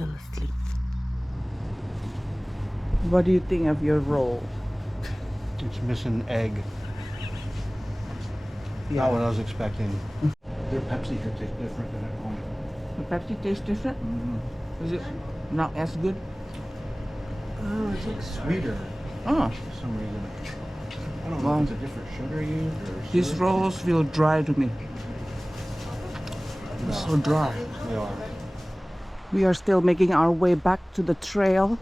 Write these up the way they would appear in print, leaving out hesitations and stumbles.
still asleep. What do you think of your roll? It's missing egg. Yeah. Not what I was expecting. Their Pepsi here tastes different than at home. The Pepsi tastes different? Mm-hmm. Is it not as good? It's like sweeter Oh, for some reason. I don't know Wow. if it's a different sugar used or these syrup. rolls feel dry to me. No, So dry. they are. We are still making our way back to the trail.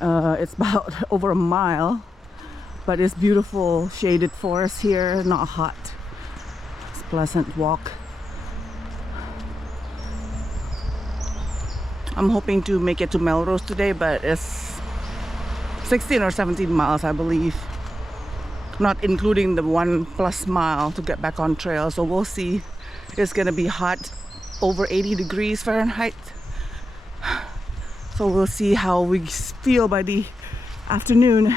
It's about over a mile, but it's beautiful shaded forest here, not hot. It's a pleasant walk. I'm hoping to make it to Melrose today, but it's 16 or 17 miles, I believe, not including the 1+ mile to get back on trail. So we'll see. It's gonna be hot, over 80 degrees Fahrenheit. So we'll see how we feel by the afternoon.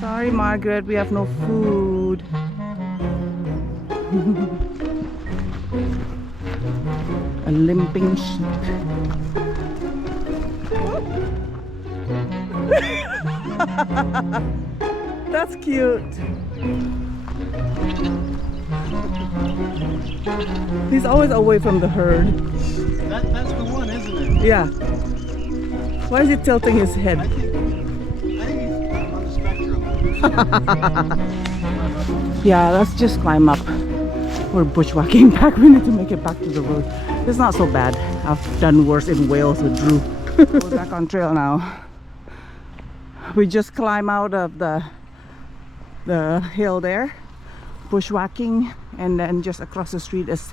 Sorry, Margaret, we have no food. A limping sheep. That's cute. He's always away from the herd. That's the one, isn't it? Yeah. Why is he tilting his head? I think he's on the spectrum. Yeah, let's just climb up. We're bushwhacking back. We need to make it back to the road. It's not so bad. I've done worse in Wales with Drew. We're back on trail now. We just climb out of the hill there, bushwhacking, and then just across the street is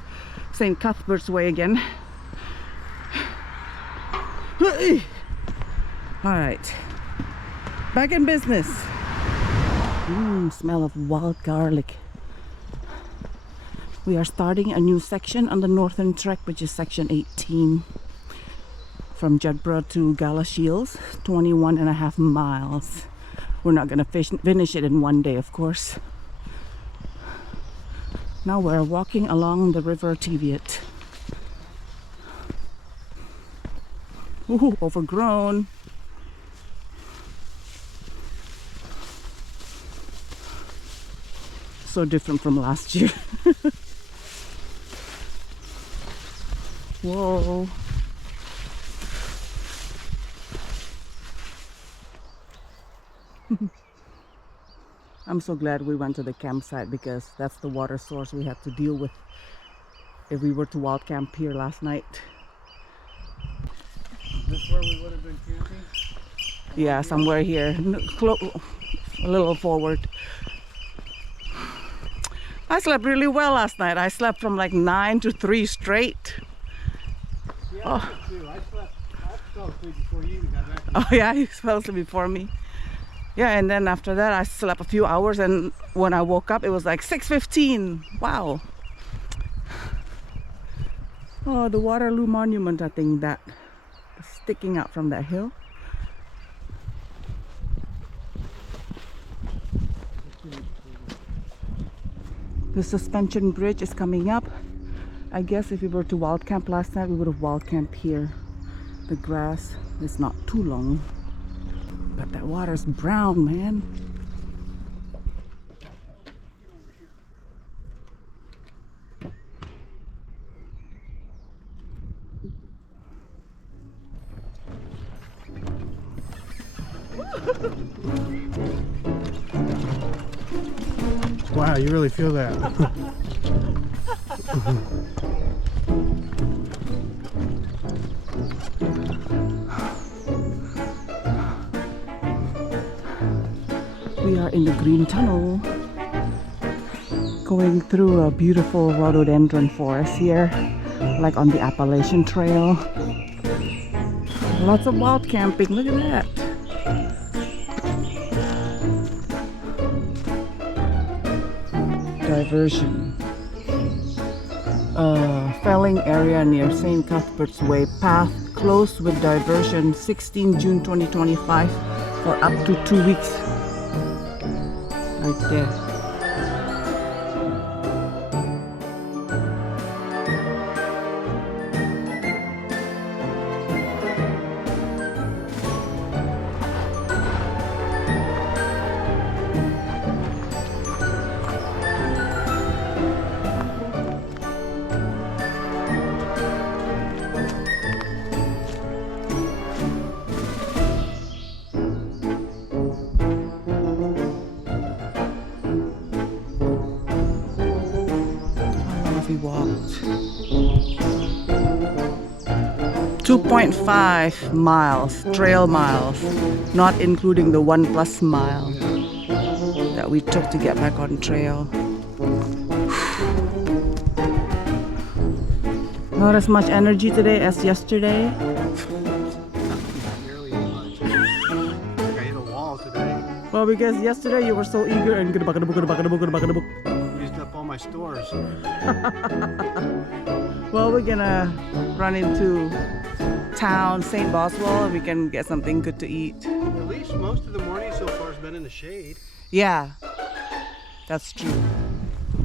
St. Cuthbert's Way again. All right, back in business. Smell of wild garlic. We are starting a new section on the northern trek, which is section 18 from Jedburgh to Galashiels, 21.5 miles. We're not gonna finish it in one day, of course. Now we're walking along the River Tweed. Ooh, overgrown. So different from last year. Whoa. I'm so glad we went to the campsite because that's the water source we had to deal with if we were to wild camp here last night. Is this where we would have been camping? Yeah, somewhere here, a little forward. I slept really well last night. I slept from like 9 to 3 straight. Yeah, Oh. I did too. I fell asleep before you even got back. Oh yeah, you fell asleep before me. Yeah, and then after that I slept a few hours, and when I woke up it was like 6:15. Wow. Oh, the Waterloo Monument, I think that is sticking out from that hill. The suspension bridge is coming up. I guess if we were to wild camp last night, we would have wild camped here. The grass is not too long, but that water's brown, man. Wow, you really feel that. We are in the Green Tunnel, going through a beautiful rhododendron forest here, like on the Appalachian Trail. Lots of wild camping, look at that. Diversion. Felling area near St. Cuthbert's Way path closed with diversion 16 June 2025 for up to 2 weeks. Right there. walked. 2.5 miles, trail miles, not including the 1+ mile that we took to get back on trail. Not as much energy today as yesterday. Not nearly as much. Like I hit a wall today. Well, because yesterday you were so eager and Used up all my stores. well, we're gonna run into town, St. Boswells, and we can get something good to eat. At least most of the morning so far has been in the shade. Yeah, that's true.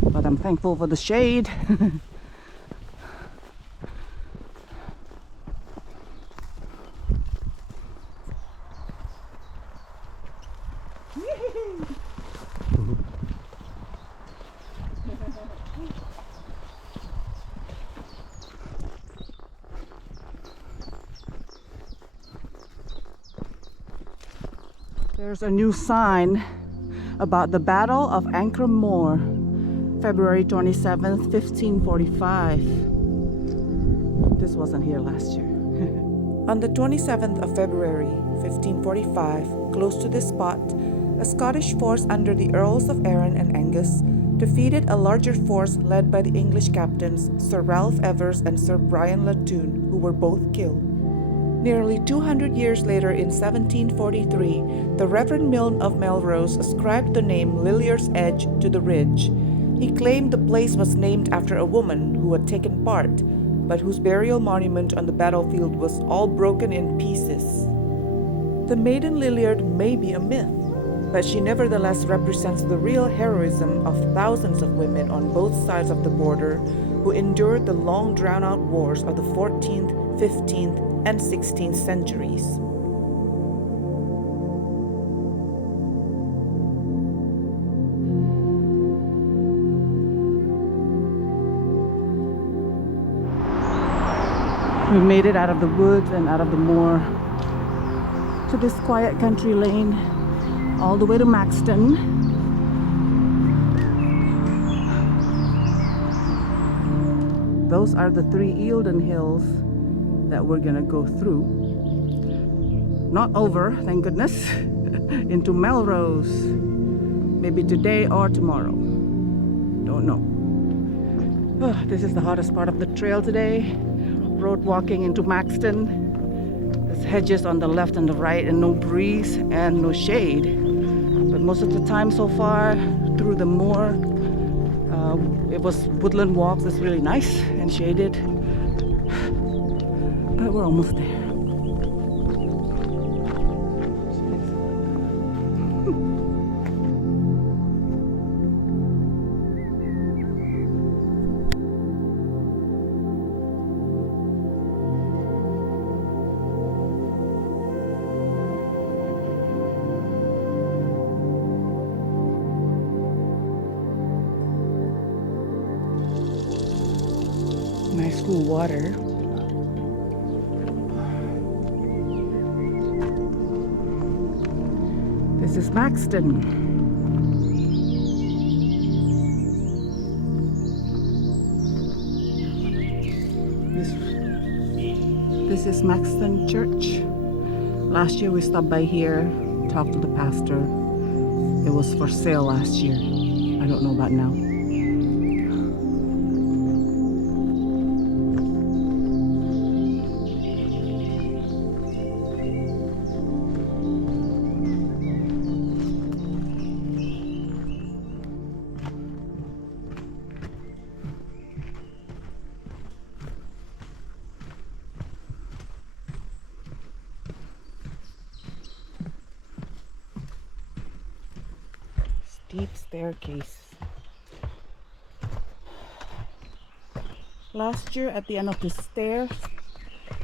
But I'm thankful for the shade. There's a new sign about the Battle of Ancrum Moor, February 27th, 1545. This wasn't here last year. On the 27th of February, 1545, close to this spot, a Scottish force under the Earls of Arran and Angus defeated a larger force led by the English captains Sir Ralph Evers and Sir Brian Latoun, who were both killed. Nearly 200 years later, in 1743, the Reverend Milne of Melrose ascribed the name Lilliers Edge to the ridge. He claimed the place was named after a woman who had taken part, but whose burial monument on the battlefield was all broken in pieces. The Maiden Lilliard may be a myth, but she nevertheless represents the real heroism of thousands of women on both sides of the border who endured the long drawn-out wars of the 14th, 15th, and 16th centuries. We made it out of the woods and out of the moor to this quiet country lane all the way to Maxton. Those are the 3 Eildon hills that we're gonna go through. Not over, thank goodness, into Melrose. Maybe today or tomorrow. Don't know. This is the hottest part of the trail today. Road walking into Maxton. There's hedges on the left and the right and no breeze and no shade. But most of the time so far through the moor, it was woodland walks. It's really nice and shaded. But we're almost there. Nice cool water. This is Maxton. This is Maxton Church. Last year we stopped by here, talked to the pastor. It was for sale last year. I don't know about now. Steep staircase. Last year at the end of the stairs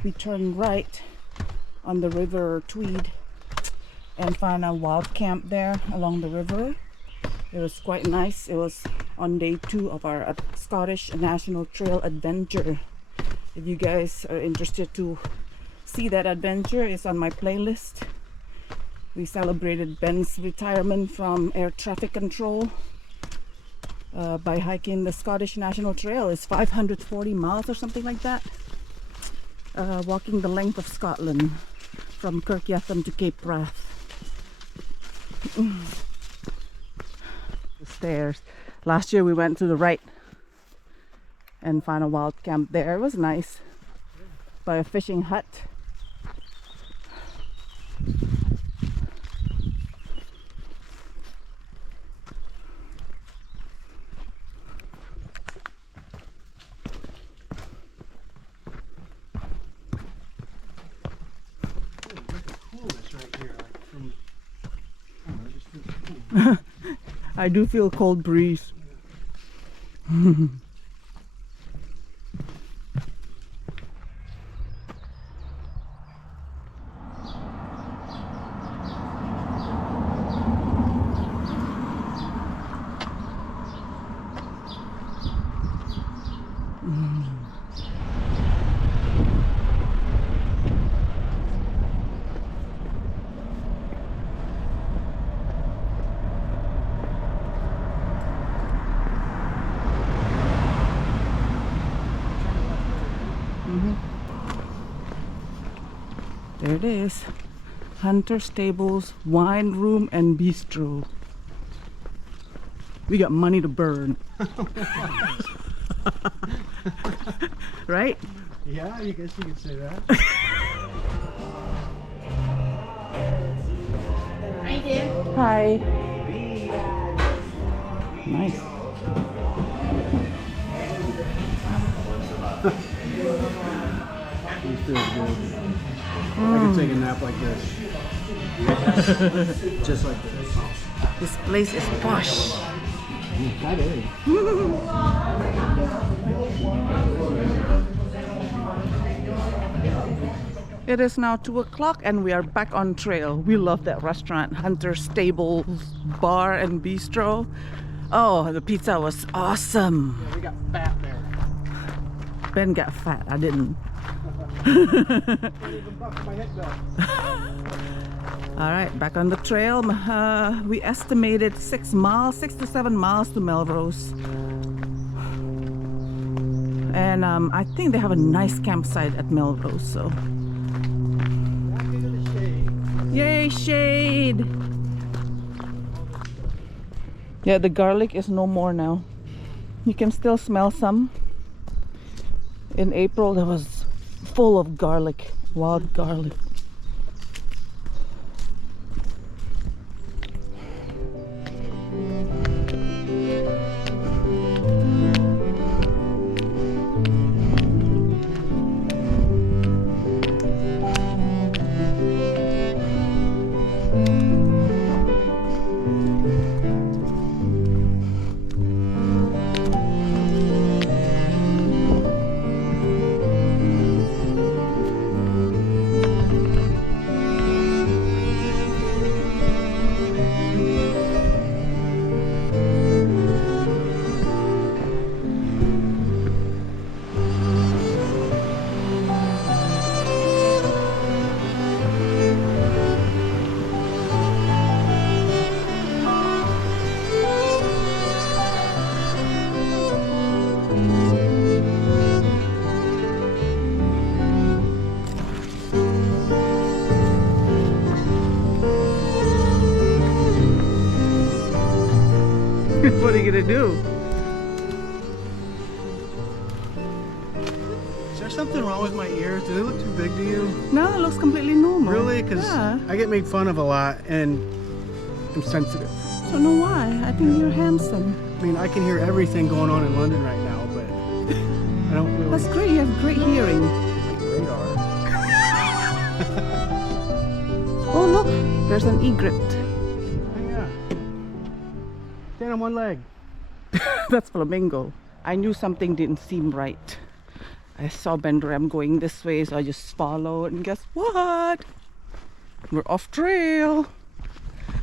we turned right on the River Tweed and found a wild camp there along the river. It was quite nice. It was on day 2 of our Scottish National Trail adventure. If you guys are interested to see that adventure, it's on my playlist. We celebrated Ben's retirement from air traffic control by hiking the Scottish National Trail. It's 540 miles or something like that. Walking the length of Scotland from Kirkyatham to Cape Wrath. The stairs. Last year we went to the right and found a wild camp there. It was nice. By a fishing hut. I do feel cold breeze. There it is. Hunter Stables, Wine Room and Bistro. We got money to burn. Right? Yeah, I guess you could say that. Hi. Nice. You feel good. I could take a nap like this. Just like this. This place is posh. That is. It is now 2 o'clock and we are back on trail. We love that restaurant, Hunter Stables Bar and Bistro. Oh, the pizza was awesome. Yeah, we got fat there. Ben got fat, I didn't. Alright, back on the trail. We estimated 6 to 7 miles to Melrose. And I think they have a nice campsite at Melrose, so. Yay, shade! Yeah, the garlic is no more now. You can still smell some. In April, there was full of garlic, wild garlic. What are you gonna do? Is there something wrong with my ears? Do they look too big to you? No, it looks completely normal. Really? Because yeah. I get made fun of a lot and I'm sensitive. I don't know why. I think you're handsome. I mean, I can hear everything going on in London right now, but I don't really. That's great. You have great hearing. Like radar. Oh, look. There's an egret. Oh, yeah. Stand on one leg. That's flamingo. I knew something didn't seem right. I saw Ben Ram going this way, so I just followed, and guess what? We're off trail.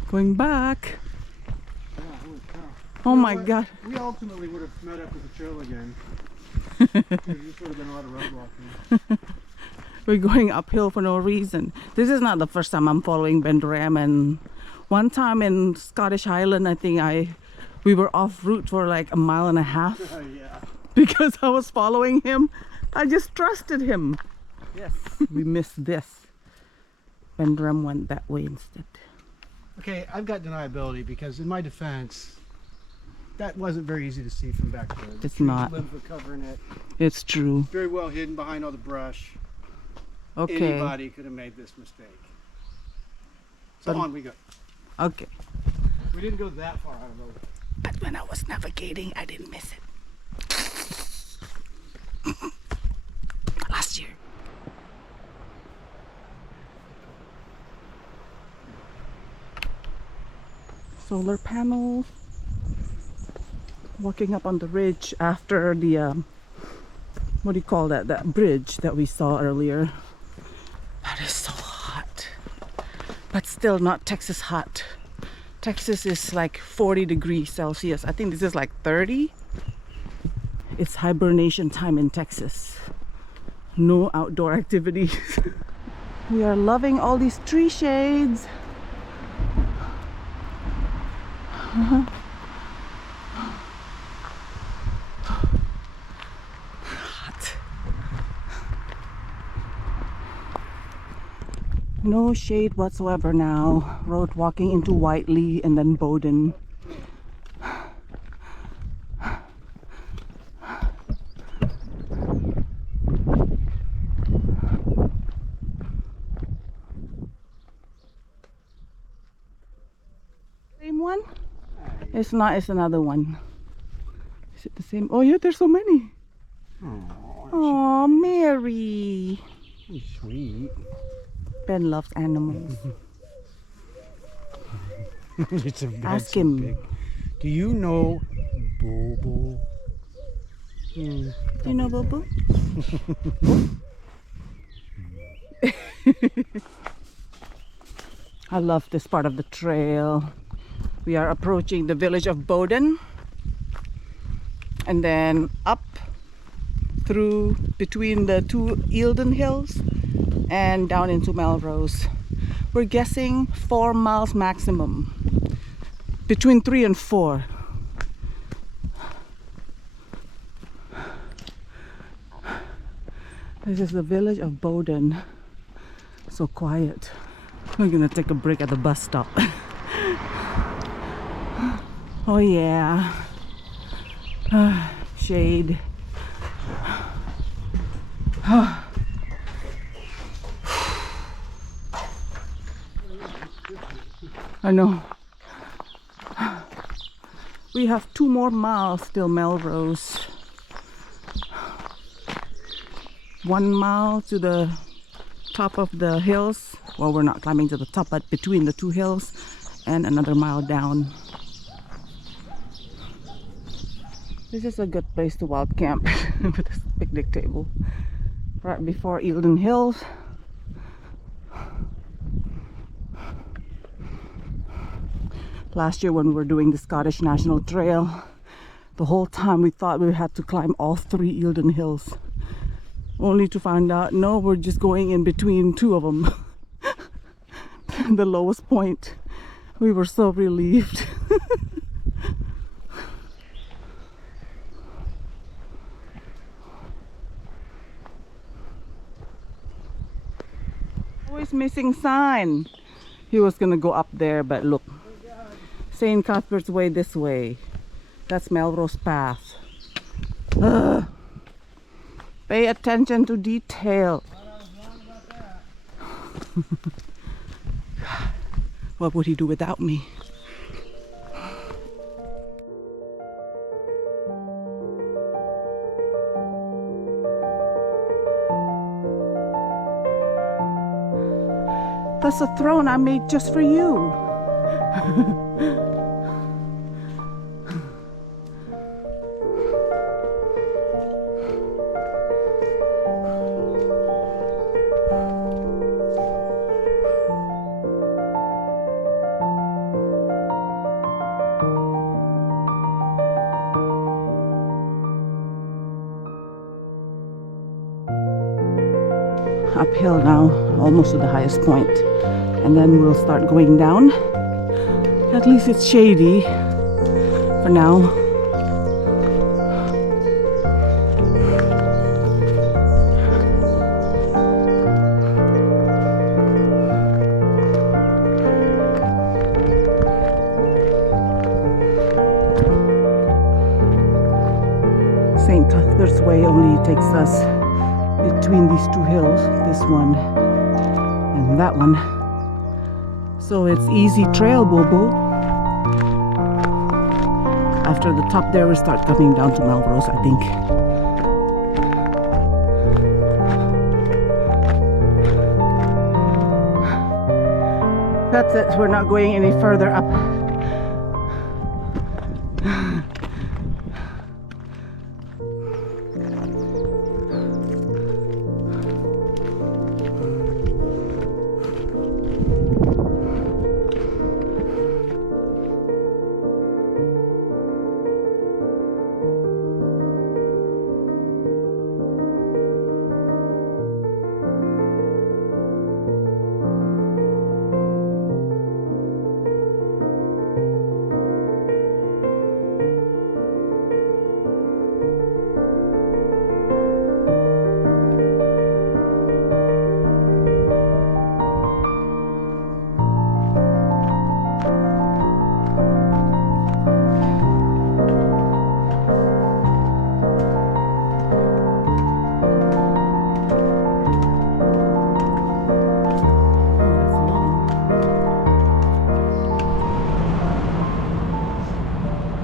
Going back. Yeah, holy cow. Oh my God. We ultimately would have met up with the trail again. There just would have been a lot of road walking. We're going uphill for no reason. This is not the first time I'm following Ben Ram, and one time in Scottish Highland, I think I We were off route for like a mile and a half Yeah. because I was following him. I just trusted him. Yes. We missed this. Vendram went that way instead. Okay, I've got deniability because in my defense, that wasn't very easy to see from back there. The It's trees not. Limbs were covering it. It's true. Very well hidden behind all the brush. Okay. Anybody could have made this mistake. So But- on we go. Okay. We didn't go that far out of the way. But when I was navigating, I didn't miss it. Last year. Solar panels. Walking up on the ridge after the what do you call that? That bridge that we saw earlier. But it's so hot. But still not Texas hot. Texas is like 40 degrees Celsius. I think this is like 30. It's hibernation time in Texas. No outdoor activities. We are loving all these tree shades. Hot. No shade whatsoever now. Road walking into Whiteley and then Bowden. Same one? It's not, it's another one. Is it the same? Oh yeah, there's so many. Oh, Mary. Sweet. Ben loves animals. It's a, Ask him. big. Do you know Bobo? Do you know Bobo? I love this part of the trail. We are approaching the village of Bowden and then up through between the two Eildon hills and down into Melrose. We're guessing 4 miles maximum, between 3 and 4. This is the village of Bowden. So quiet. We're gonna take a break at the bus stop. Oh yeah. Shade. I know. We have 2 more miles till Melrose. 1 mile to the top of the hills. Well, we're not climbing to the top, but between the 2 hills, and another mile down. This is a good place to wild camp with this picnic table. Right before Eildon Hills. Last year when we were doing the Scottish National Trail, the whole time we thought we had to climb all 3 Eildon Hills. Only to find out, no, we're just going in between 2 of them. The lowest point. We were so relieved. Always missing sign. He was gonna go up there, but look. St. Cuthbert's way this way. That's Melrose Path. Ugh. Pay attention to detail. What would he do without me? That's a throne I made just for you. Uphill now, almost to the highest point, and then we'll start going down. At least it's shady. For for now. St. Cuthbert's Way only takes us between these two hills, this one and that one. So it's easy trail, Bobo. After the top there, we start coming down to Melrose, I think. That's it, we're not going any further up.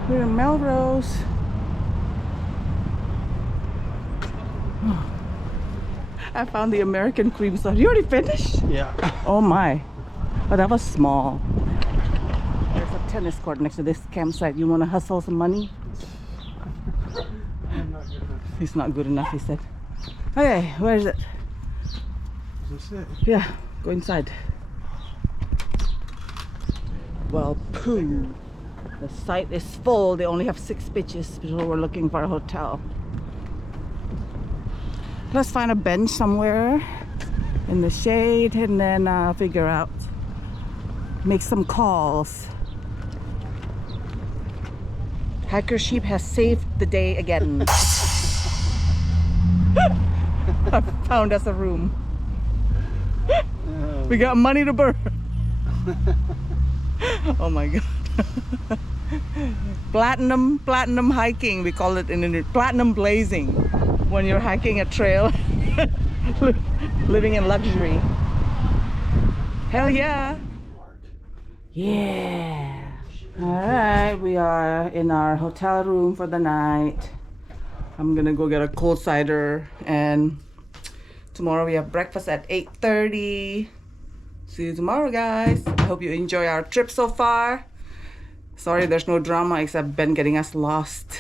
We're in Melrose. I found the American cream soda. You already finished? Yeah. Oh my. Oh, that was small. There's a tennis court next to this campsite. You want to hustle some money? I'm not good enough. He's not good enough, he said. Okay, where is it? Is this it? Yeah, go inside. Well, poo. The site is full. They only have 6 pitches, so we're looking for a hotel. Let's find a bench somewhere in the shade and then figure out, make some calls. Hiker Sheep has saved the day again. I found us a room. We got money to burn. Oh my god. Platinum hiking, we call it in platinum blazing, when you're hiking a trail. Living in luxury. Hell yeah. Yeah. All right, we are in our hotel room for the night. I'm gonna go get a cold cider, and tomorrow we have breakfast at 8:30. See you tomorrow, guys. I hope you enjoy our trip so far. Sorry there's no drama except Ben getting us lost.